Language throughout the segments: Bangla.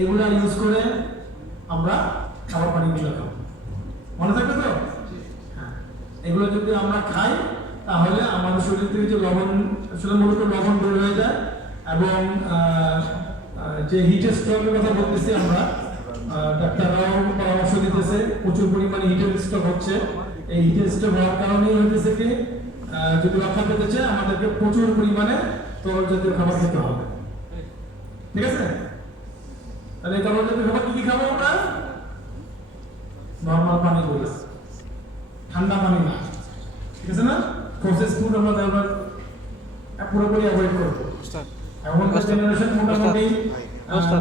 এগুলো ইউজ করে আমরা খাবার পানিগুলো খাবো। মনে থাকবে তো? হ্যাঁ, এগুলো যদি আমরা খাই তাহলে আমাদের শরীর থেকে যে লবণ, আসলে মূলত লবণ বের হয়ে যায় এবং যে হিটের স্ট্রোকের কথা বলতেছি আমরা, ডাক্তাররাও পরামর্শ দিতেছে প্রচুর পরিমাণে হিটের স্ট্রোক হচ্ছে। এই হিটের স্ট্রোক হওয়ার কারণেই হইতেছে কি, যদি রক্ষা পেতে চাই আমাদেরকে প্রচুর পরিমাণে তরল জাতীয় খাবার খেতে হবে। ঠিক আছে? তাহলে এই তরল জাতীয় খাবার কি খাবো আমরা? নর্মাল পানি বলি, ঠান্ডা পানি না। ঠিক আছে না? প্রসেস ফুড আমরা পুরোপুরি অ্যাভয়েড করবো। এখনকার জেনারেশন মোটামুটি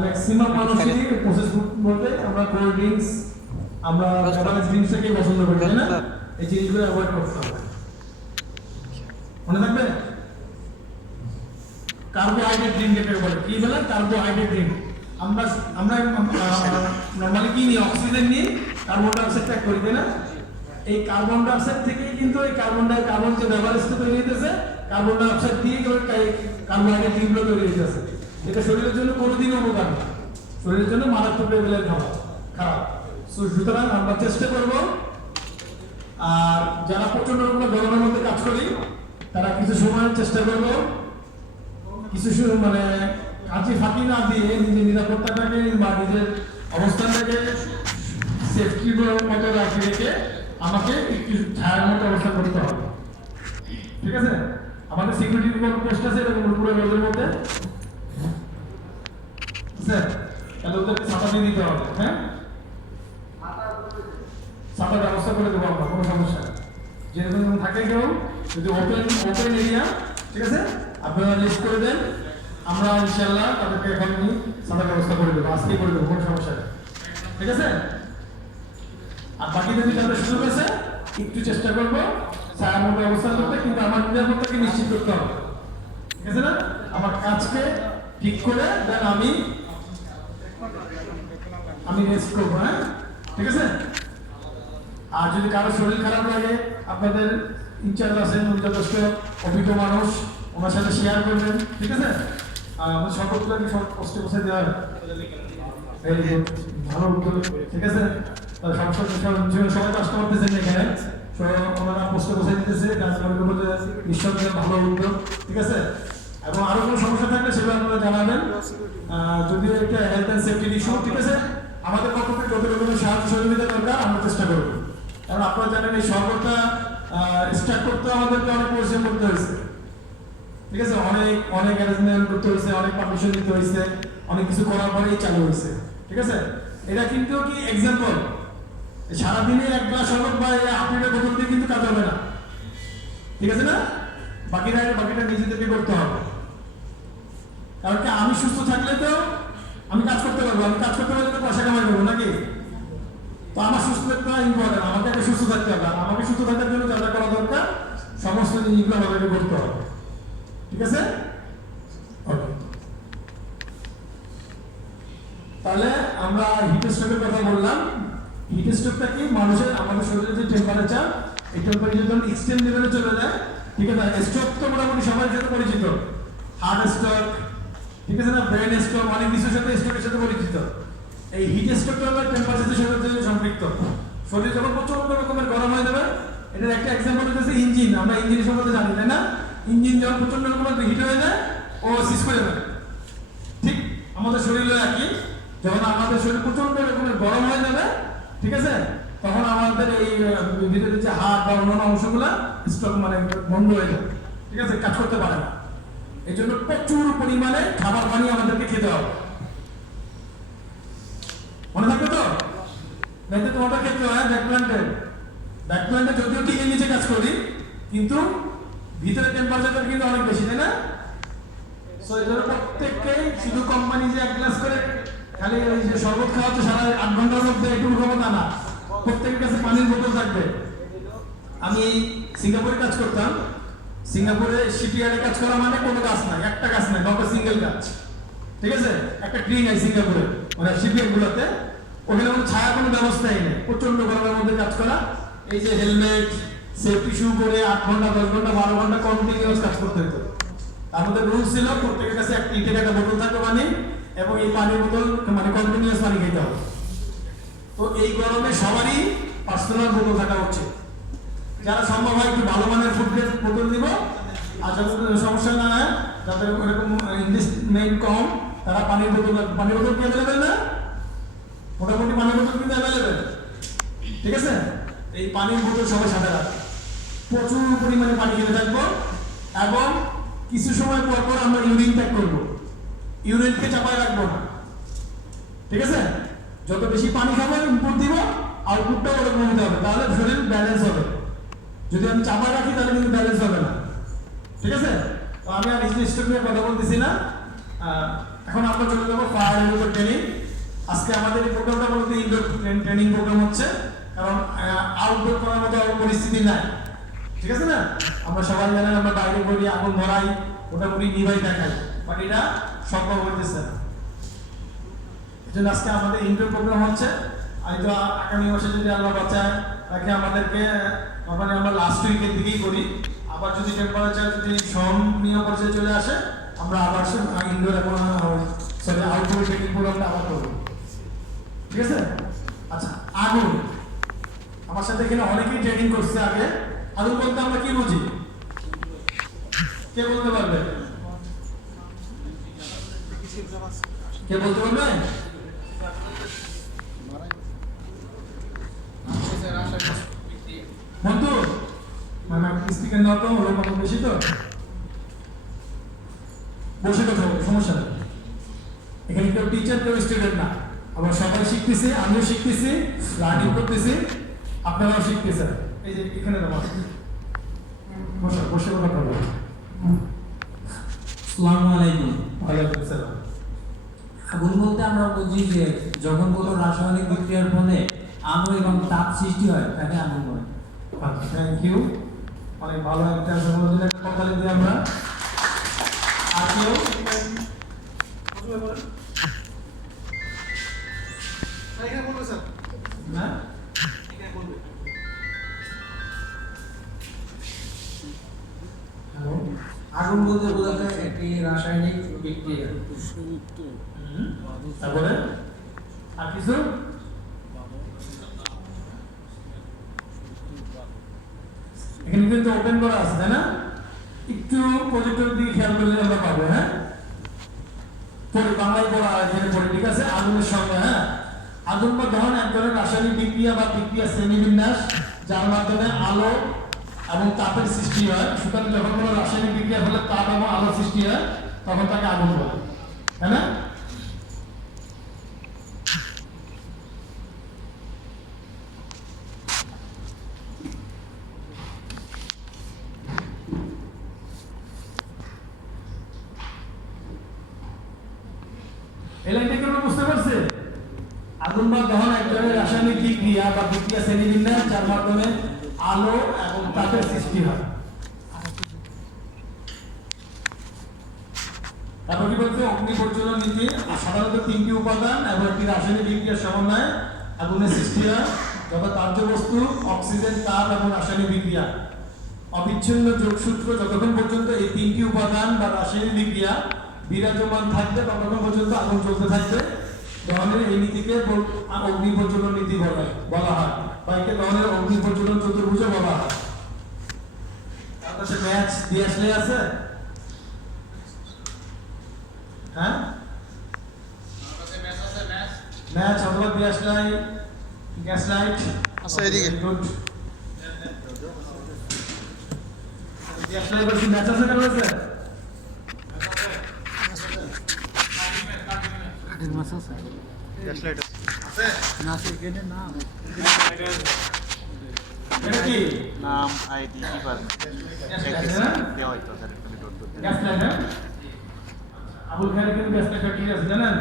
ম্যাক্সিমাম মানুষই প্রসেস ফুড বলতে আমরা কোল্ড ড্রিঙ্কস, আমরা বেভারেজ ড্রিঙ্কসটাকে পছন্দ করি, তাই না? এই জিনিসগুলো অ্যাভয়েড করতে হবে। মনে থাকবে? কার্বোহাইড্রেট ড্রিঙ্ক যেটাকে বলে, কি বলে? Carbohydrate drink. আমরা নর্মালি কি নিই? অক্সিজেন নিয়ে কার্বন ডাইঅক্সাইড ত্যাগ করি, তাই না? এই কার্বন ডাইঅক্সাইড থেকেই কিন্তু এই কার্বন যে বেভারেজটা তৈরি হইতেছে, কার্বন ডাইঅক্সাইড দিয়ে কার্বোহাইড্রেট ড্রিঙ্কগুলো তৈরি হইতেছে। এটা শরীরের জন্য কোনোদিনও উপকার না, শরীরের জন্য মারাত্মক লেভেলের খারাপ। সুতরাং আমরা চেষ্টা করব, আর যারা প্রচন্ড রকমের গরমের মধ্যে কাজ করি তারা কিছু সময় চেষ্টা করব কিছু মানে কাজে ফাঁকি না দিয়ে নিজের নিরাপত্তাটাকে বা নিজের অবস্থানটাকে সেফটির মতো রেখে আমাকে একটু ছায়ার মতো অবস্থান করতে হবে। ঠিক আছে? আমাদের সিকিউরিটির কোনো পোস্ট আছে এরকম পুরো রোডের মধ্যে, স্যার, তাহলে ওদেরকে ছাতা দিয়ে দিতে হবে। হ্যাঁ, ছাতার ব্যবস্থা করে দেবো আমরা, কোনো সমস্যা নেই। যেরকম থাকে কেউ যদি ওপেন এরিয়া, ঠিক আছে, আপনারা লিস্ট করে দেন, আমরা ইনশাআল্লাহ তাদেরকে এখন ছাতার ব্যবস্থা করে দেবো, আজকে করে দেবো, কোনো সমস্যা নেই। ঠিক আছে? আর বাকি যদি তাদের সুযোগ আছে একটু চেষ্টা করবো ছায়ার মধ্যে অবস্থান করতে, কিন্তু আমার নিরাপত্তাকে নিশ্চিত করতে হবে। ঠিক আছে না? আমার কাজকে ঠিক করে দেন আমি রেস্ট করবো। হ্যাঁ, ঠিক আছে? আর যদি কারো শরীর খারাপ লাগে, আপনাদের ইনচার্জ আছেন, উনি যথেষ্ট অভিজ্ঞ মানুষ, ওনার সাথে শেয়ার করবেন। ঠিক আছে? আমাদের সকলগুলোকে সব কষ্টে বসে দেওয়া ভালো উত্তর। ঠিক আছে? সবাই কষ্ট করতেছেন এখানে, ওনারা পোস্টে বসে দিতেছে, নিঃসন্দেহে ভালো উদ্যোগ। ঠিক আছে? এবং আরো কোনো সমস্যা থাকলে সেগুলো আপনারা জানাবেন। যদিও এটা হেলথ অ্যান্ড সেফটি ইস্যু, ঠিক আছে, আমাদের পক্ষ থেকে যত রকমের সাহায্য সহযোগিতা দরকার আমরা চেষ্টা করব। কারণ আপনারা জানেন এই শরবতটা স্টার্ট করতে আমাদেরকে অনেক পরিশ্রম করতে হয়েছে। ঠিক আছে? অনেক অ্যারেঞ্জমেন্ট করতে হয়েছে, অনেক পারমিশন দিতে হয়েছে, অনেক কিছু করার পরেই চালু হয়েছে। ঠিক আছে? এটা কিন্তু কি এক্সাম্পল, সারাদিনে এক গ্লাস শরবত বা আপেলের বোতল দিয়ে কিন্তু কাজ হবে না। ঠিক আছে না? বাকিটা নিজেদেরকে করতে হবে। কারণ কি, আমি সুস্থ থাকলে তো আমি কাজ করতে পারবো, আমি কাজ করতে পারলে তো পয়সা কামাই করবো নাকি? তো আমার সুস্থতা ইম্পর্টেন্ট, আমাকে একটা সুস্থ থাকতে হবে। আমাকে সুস্থ থাকার জন্য যা যা করা দরকার সমস্ত জিনিসগুলো আমাদেরকে করতে হবে। ঠিক আছে? তাহলে আমরা হিট স্ট্রোকের কথা বললাম। হিট স্ট্রোকটা কি, আমাদের শরীরের যে টেম্পারেচার, এই টেম্পারেচার যখন এক্সট্রিম লেভেলে চলে যায়, ঠিক আছে, স্ট্রোক তো মোটামুটি সবার সাথে পরিচিত, হার্ট স্ট্রোক, ঠিক আছে না, ব্রেন স্ট্রোক, অনেক কিছুর সাথে স্ট্রোকের সাথে পরিচিত। এই হিট স্ট্রোকটা হলো টেম্পারেচারের সাথে সম্পৃক্ত। শরীর যখন প্রচন্ড রকমের গরম হয়ে যাবে, এটার একটা এক্সাম্পল হচ্ছে ইঞ্জিন। আমরা ইঞ্জিন সম্বন্ধে জানি, তাই না? ইঞ্জিন যখন প্রচন্ড রকমের হিট হয়ে যায়, ও সিজ করে যাবে। ঠিক আমাদের শরীরে একই, যখন আমাদের শরীর প্রচন্ড রকমের গরম হয়ে যাবে, ঠিক আছে, তখন আমাদের এই ভিতরে যে হাড় বা অন্যান্য অংশগুলা স্ট্রোক মানে বন্ধ হয়ে যাবে। ঠিক আছে? কাজ করতে পারে না। এই জন্য প্রচুর পরিমাণে খাবার পানি আমাদেরকে খেতে হবে। মনে থাকবে তো? নাইতে তোমাদের ক্ষেত্রে হয় ব্যাকপ্ল্যান্টে যদিও টিনের নিচে কাজ করি, কিন্তু ভিতরে টেম্পারেচার কিন্তু অনেক বেশি, তাই না? সো এই জন্য প্রত্যেককে শুধু কোম্পানি যে এক গ্লাস করে খালি ওই যে শরবত খাওয়া হচ্ছে সারা 8 ঘন্টার মধ্যে একটু ক্ষমতা না, প্রত্যেকের কাছে পানির বোতল থাকবে। আমি সিঙ্গাপুরে কাজ করতাম, সিঙ্গাপুরে শিপইয়ার্ডে কাজ করা মানে কোনো গাছ নাই, একটা গাছ নাই, নট সিঙ্গেল গাছ। ঠিক আছে? একটা ট্রি নাই সিঙ্গাপুরে, মানে শিপইয়ার্ড গুলোতে ওখানে কোনো ছায়া কোনো ব্যবস্থাই নেই, প্রচন্ড গরমের মধ্যে কাজ করা। এই যে হেলমেট, সেফটি শু পরে 8 ঘন্টা 10 ঘন্টা 12 ঘন্টা কন্টিনিউয়াস কাজ করতে হতো। আমাদের রুলস ছিল প্রত্যেকের কাছে ইটের একটা বোতল থাকবে পানি, এবং এই পানির বোতল মানে কন্টিনিউয়াস পানি খেতে হবে। তো এই গরমে সবারই পার্সোনাল বোতল থাকা উচিত। যারা সম্ভব হয় একটু ভালো মানের ফুড গ্রেড বোতল দিব, আর যাদের সমস্যা না হয়, যাদের এরকম ইনভেস্টমেন্ট কম, তারা পানির বোতল কি অ্যাভেলেবেল না? মোটামুটি পানির বোতল কিন্তু অ্যাভেলেবেল, ঠিক আছে? এই পানির বোতল সবাই সাথে রাখবে, প্রচুর পরিমাণে পানি খেতে থাকবো, এবং কিছু সময় পর পর আমরা ইউরিন ত্যাগ করবো। ইউরিনকে চাপায় রাখবো না, ঠিক আছে? যত বেশি পানি খাবো ইনপুট দিব, আউটপুটটাও ওরকম হতে হবে, তাহলে শরীর ব্যালেন্স হবে। যদি আমি চাপায় রাখি তাহলে কিন্তু ব্যালেন্স হবে না, ঠিক আছে? তো আমি আর স্টেপ নিয়ে কথা বলতেছি না। এখন আমরা চলে যাবো ফায়ার এর উপর ট্রেনিং। আজকে আমাদের এই প্রোগ্রামটা বলতে ইনডোর ট্রেনিং প্রোগ্রাম হচ্ছে, কারণ আউটডোর করার মতো পরিস্থিতি নাই, ঠিক আছে না? আমরা সবাই জানেন আমরা বাইরে করি, আগুন ধরাই, মোটামুটি নিভাই দেখাই, বাট এটা সম্ভব হইতেছে না। এজন্য আজকে আমাদের ইনডোর প্রোগ্রাম হচ্ছে। হয়তো আগামী মাসে যদি আল্লাহ বাঁচায় তাকে আমাদেরকে মানে আমরা লাস্ট উইকের দিকেই করি। আবার যদি টেম্পারেচার যদি সহনীয় পর্যায়ে চলে আসে, আমরা আবার ইনডোর এবং সরি আউটডোর ট্রেনিং প্রোগ্রামটা আবার করবো, ঠিক আছে? আচ্ছা, আগুন, আমার সাথে এখানে অনেকেই ট্রেনিং করছে আগে। আগুন বলতে আমরা কি বুঝি? কে বলতে পারবে? কে বলতে পারবে? বন্ধু মানে স্পিকার না তো লোক অনেক বেশি, তো বসে কথা বলবো, সমস্যা নেই। এখানে কেউ টিচার কেউ স্টুডেন্ট না, আমরা সবাই শিখতেছি, আমিও শিখতেছি, লার্নিং করতেছি, আপনারাও শিখতেছেন। এই যে এখানে বসে বসে কথা বলবো। আসসালামু আলাইকুম। ওয়ালাইকুম আসসালাম। আগুন বলতে আমরা বুঝি যে যখন কোনো রাসায়নিক বিক্রিয়ার ফলে আলো এবং তাপ সৃষ্টি হয় তাকে আগুন বলে। থ্যাংক ইউ, অনেক ভালো একটা জন্য একটা কথা লিখে আমরা। আর কেউ না? আগুন বলতে বোঝাতে একটি রাসায়নিক বিক্রিয়া। তারপরে আর কিছু? এখানে কিন্তু ওপেন করা আছে, তাই না? একটু প্রজেক্টর দিকে খেয়াল করলে আমরা পাবো। হ্যাঁ, পরে বাংলায় পড়া এখানে পড়ে, ঠিক আছে? আগুনের সঙ্গে, হ্যাঁ, আগুন বা দহন এক ধরনের রাসায়নিক বিক্রিয়া বা বিক্রিয়া শ্রেণীবিন্যাস, যার মাধ্যমে আলো এবং তাপের সৃষ্টি হয়। সুতরাং যখন কোনো রাসায়নিক বিক্রিয়ার ফলে তাপ এবং আলো সৃষ্টি হয়, তখন তাকে আগুন বলে, তাই না? এই লাইনটা কি আমরা বুঝতে পারছি? আগুন বা দহন এক ধরনের রাসায়নিক বিক্রিয়া বা বিক্রিয়া শ্রেণীবিন্যাস, যার মাধ্যমে আলো এবং তাপের সৃষ্টি হয়। তারপর কি বলছে? অগ্নি প্রজ্বলন নীতি সাধারণত তিনটি উপাদান এবং একটি রাসায়নিক বিক্রিয়ার সমন্বয়ে আগুনের সৃষ্টি হয়, যথা তার্য বস্তু, অক্সিজেন, তাপ এবং রাসায়নিক বিক্রিয়া। অবিচ্ছিন্ন যোগসূত্র যতক্ষণ পর্যন্ত এই তিনটি উপাদান বা রাসায়নিক বিক্রিয়া বিরাজমান থাকবে ততক্ষণ পর্যন্ত আগুন চলতে থাকবে। দহনের এই নীতিকে অগ্নি প্রজ্বলন নীতি বলা হয়, বা একে দহনের অগ্নি প্রজ্বলন চতুর্ভুজ বলা হয়। তার কাছে ম্যাচ দিয়ে আসলে আছে, হ্যাঁ, ম্যাচ অথবা গ্যাস লাইট আছে এদিকে। গুড, গ্যাস লাইট বলছি, ম্যাচ আছে কেন? আছে গ্যাস লাইট আছে না? আছে এখানে নাম, এটা কি নাম আইডি কি বাদ দেওয়া হইতো স্যার, একটু ডট ডট গ্যাস লাইট। হ্যাঁ, আবুল খায়ের কিন্তু গ্যাস লাইট ফ্যাক্টরি আছে, জানেন?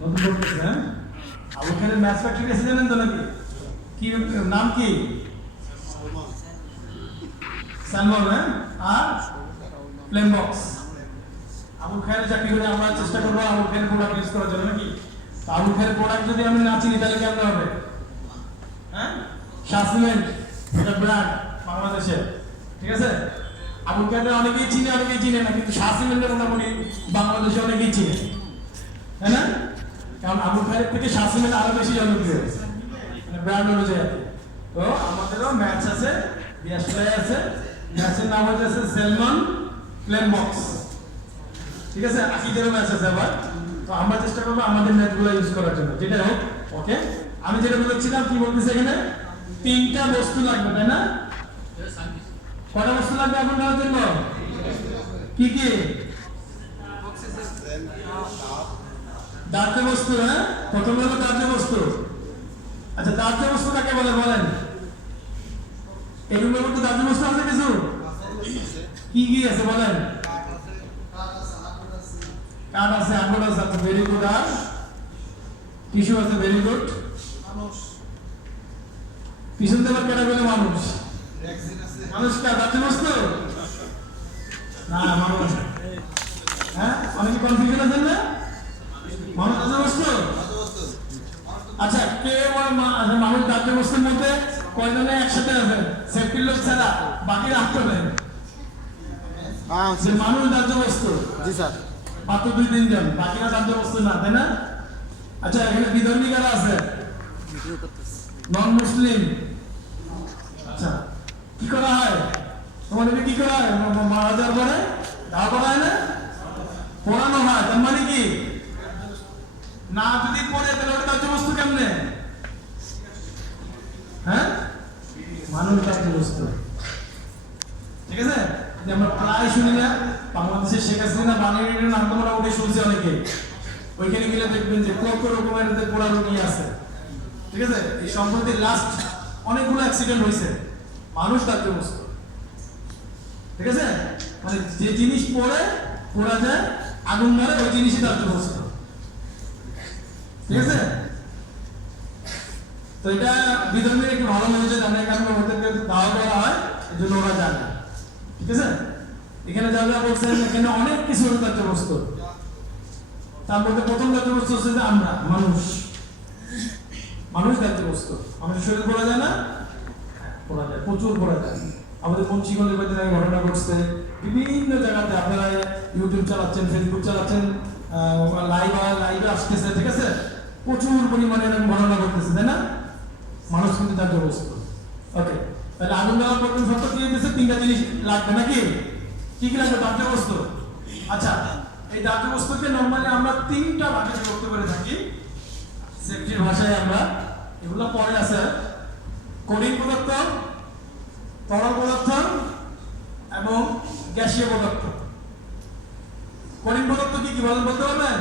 নতুন করতেছে। হ্যাঁ, আবুল খায়ের ম্যাচ ফ্যাক্টরি আছে, জানেন তো নাকি? কি নাম? কি সালমন? হ্যাঁ, আর ফ্লেম বক্স। আবুল খায়ের চাকরি করে আমরা চেষ্টা করবো আবুল খায়ের প্রোডাক্ট ইউজ করার জন্য, নাকি? আবুল খায়ের প্রোডাক্ট যদি আমি না চিনি তাহলে কেমন হবে? হ্যাঁ, শাসমেন্ট এটা ব্র্যান্ড বাংলাদেশের, ঠিক আছে? আবুল কাদের অনেকেই চিনে না, কিন্তু শাহ সিমেন্টের মোটামুটি বাংলাদেশে অনেকেই চিনে, তাই না? কারণ আবুল খায়ের থেকে শাহ সিমেন্ট আরো বেশি জনপ্রিয়, মানে ব্র্যান্ড অনুযায়ী। তো আমাদেরও ম্যাচ আছে, বিয়াসলাই আছে, ম্যাচের নাম হচ্ছে সেলমান প্লেন বক্স, ঠিক আছে? আকিদেরও ম্যাচ আছে আবার। তো আমরা চেষ্টা করবো আমাদের ম্যাচগুলো ইউজ করার জন্য, যেটা হোক। ওকে, আমি যেটা বলেছিলাম, কি বলতেছি এখানে, 3টা বস্তু লাগবে, তাই না? কটা বস্তু লাগবে এখন নেওয়ার জন্য? কি কি? দাহ্য বস্তু, হ্যাঁ, প্রথমে হলো দাহ্য বস্তু। আচ্ছা, দাহ্য বস্তু কাকে বলে বলেন? এগুলোর মধ্যে দাহ্য বস্তু আছে কিছু? কি কি আছে বলেন? কাঠ আছে, আঙুর আছে, ভেরি গুড। আর টিস্যু আছে, ভেরি গুড। পিছন থেকে কেটে গেলে মানুষ, মানুষ কার দাহ্য বস্তু? না, মানুষ। হ্যাঁ, অনেকে কনফিউশন আছেন না? মানুষ দাহ্য বস্তু। আচ্ছা, কে মানুষ দাহ্য বস্তুর মধ্যে কয়জনে একসাথে আছেন? সেফটির লোক ছাড়া বাকিরা হাত তোলেন। যে মানুষ দাহ্য বস্তু, জি স্যার। মাত্র 2-3 জন, বাকিরা দাহ্য বস্তু না, তাই না? আচ্ছা, এখানে বিধর্মী কারা আছে? নন মুসলিম। আচ্ছা, কি করা হয় তোমাদের? কি করা হয় মারা যাওয়ার পরে? দাহ করা হয় না? পোড়ানো হয়। তার মানে কি, না যদি পড়ে তাহলে ওটা দাহ্য বস্তু কেমনে? হ্যাঁ, মানুষ দাহ্য বস্তু, ঠিক আছে? যে আমরা প্রায় শুনি না, বাংলাদেশের শেখ হাসিনা বানিয়ে নাম তো মোটামুটি শুনছি অনেকে। ওইখানে গেলে দেখবেন যে কত রকমের পোড়া রোগী আছে, ঠিক আছে? এই সম্প্রতি লাস্ট অনেকগুলো অ্যাক্সিডেন্ট হয়েছে, মানুষ দাহ্য বস্তু, ঠিক আছে? মানে যে জিনিস পড়ে পোড়া যায়, আগুন ধরে, ওই জিনিসই দাহ্য বস্তু, ঠিক আছে? তো এটা বিধর্মীর একটু ভালো মনে জানে, কারণ ওদেরকে দাওয়া করা হয়, এই জন্য ওরা জানে, ঠিক আছে? এখানে যা যা বলছেন, এখানে অনেক কিছু দাহ্য বস্তু। তার মধ্যে প্রথম দাহ্য বস্তু হচ্ছে যে আমরা মানুষ। মানুষ দাহ্য বস্তু। আমাদের শরীর পড়া যায় না? পড়া যায়, প্রচুর পড়া যায়। আমাদের পঞ্চগঞ্জের মধ্যে ঘটনা ঘটছে, বিভিন্ন জায়গাতে আপনারা ইউটিউব চালাচ্ছেন, ফেসবুক চালাচ্ছেন, লাইভে আসতেছে, ঠিক আছে? প্রচুর পরিমাণে এরকম ঘটনা ঘটতেছে, তাই না? মানুষ কিন্তু দাহ্য বস্তু। ওকে, তাহলে আগুন দেওয়ার প্রথম শর্ত কি হইতেছে? 3টা জিনিস লাগবে নাকি? কি কি লাগবে? দাহ্য বস্তু। আচ্ছা, এই দাহ্য বস্তুকে নরমালি আমরা 3টা ভাগে বিভক্ত করে থাকি। সেফটির ভাষায় আমরা এগুলো পরে আছে: কঠিন পদার্থ, তরল পদার্থ এবং গ্যাসীয় পদার্থ। কঠিন পদার্থ কি কি বলেন, বলতে পারবেন?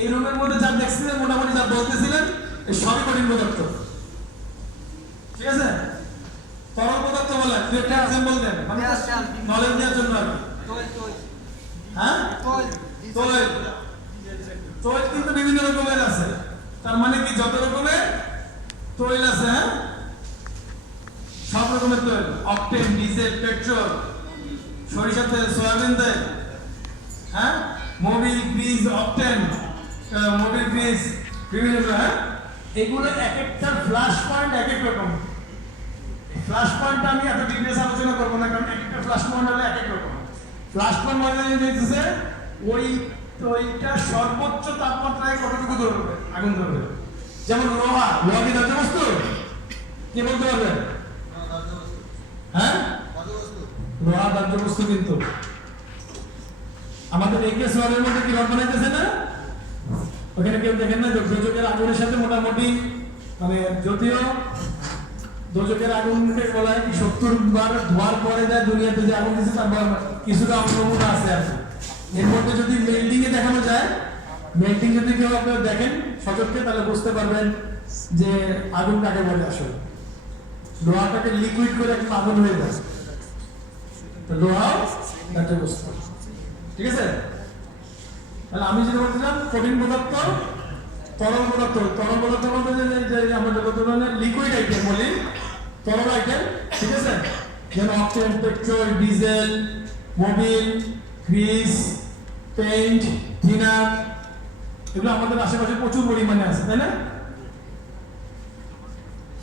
এই রুমের মধ্যে যা দেখছিলেন, মোটামুটি যা বলতেছিলেন, এই সবই কঠিন পদার্থ, ঠিক আছে? তরল পদার্থ বলে দুই একটা এক্সাম্পল দেন, মানে নলেজ দেওয়ার জন্য আর কি। হ্যাঁ, তৈল। তৈল কিন্তু বিভিন্ন রকমের আছে, তার মানে কি যত রকমের তৈল আছে, হ্যাঁ, সব রকমের তৈল, অকটেন, ডিজেল, পেট্রোল, সরিষার তেল, সয়াবিন তেল, হ্যাঁ, Mobil, grease, octane, Mobil grease, বিভিন্ন, হ্যাঁ, এগুলো এক একটা ফ্ল্যাশ পয়েন্ট এক এক রকম। ফ্ল্যাশ পয়েন্টটা আমি এত ডিটেইলস আলোচনা করবো না, কারণ এক একটা ফ্ল্যাশ পয়েন্ট হলে এক এক রকম। ফ্ল্যাশ পয়েন্ট মানে দেখতেছে ওইটা সর্বোচ্চ তাপমাত্রায় কতটুকু ধরবে, আগুন ধরবে। যেমন লোহা কি দাহ্য বস্তু? কে বলতে পারবে? হ্যাঁ, লোহা দাহ্য বস্তু। কিন্তু আমাদের একে শহরের মধ্যে কি রড বানাইতেছে না? ওখানে কেউ দেখেন না দুর্যোগের আগুনের সাথে মোটামুটি, মানে যদিও দুর্যোগের আগুনকে বলা হয় কি 70 বার ধোয়ার পরে যায় দুনিয়াতে যে আগুন দিচ্ছে, তারপর কিছুটা অঙ্গভঙ্গ আছে আর কি। এর মধ্যে যদি মেল্টিং এ দেখানো যায়, মেল্টিং যদি কেউ আপনারা দেখেন সচক্ষে, তাহলে বুঝতে পারবেন যে আগুন কাকে বলে। আসলে লোহাটাকে লিকুইড করে একটা আগুন হয়ে যায়, তো লোহা দাহ্য বস্তু, ঠিক আছে? তাহলে আমি যেটা বলছিলাম, কঠিন পদার্থ, তরল পদার্থ। তরল পদার্থের মধ্যে যে আমরা যত ধরনের লিকুইড আইটেম বলি, তরল আইটেম, ঠিক আছে? যেমন octane, petrol, diesel, Mobil, grease, paint, thinner, এগুলো আমাদের আশেপাশে প্রচুর পরিমাণে আছে, তাই না?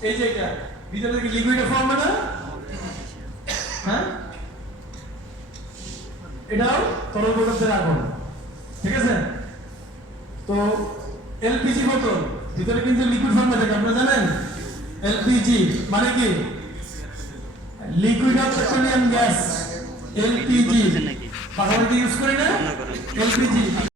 এই যে এটা ভিতরে থেকে লিকুইডের ফর্ম, না হ্যাঁ, এটাও তরল পদার্থের আগুন। ঠিক আছে, তো এলপিজি বোতল ভিতরে কিন্তু লিকুইড ফর্মে থাকে, আপনারা জানেন? এলপিজি মানে কি? Liquid of petroleum gas, LPG. পাশাপাশি ইউজ করি না এলপিজি।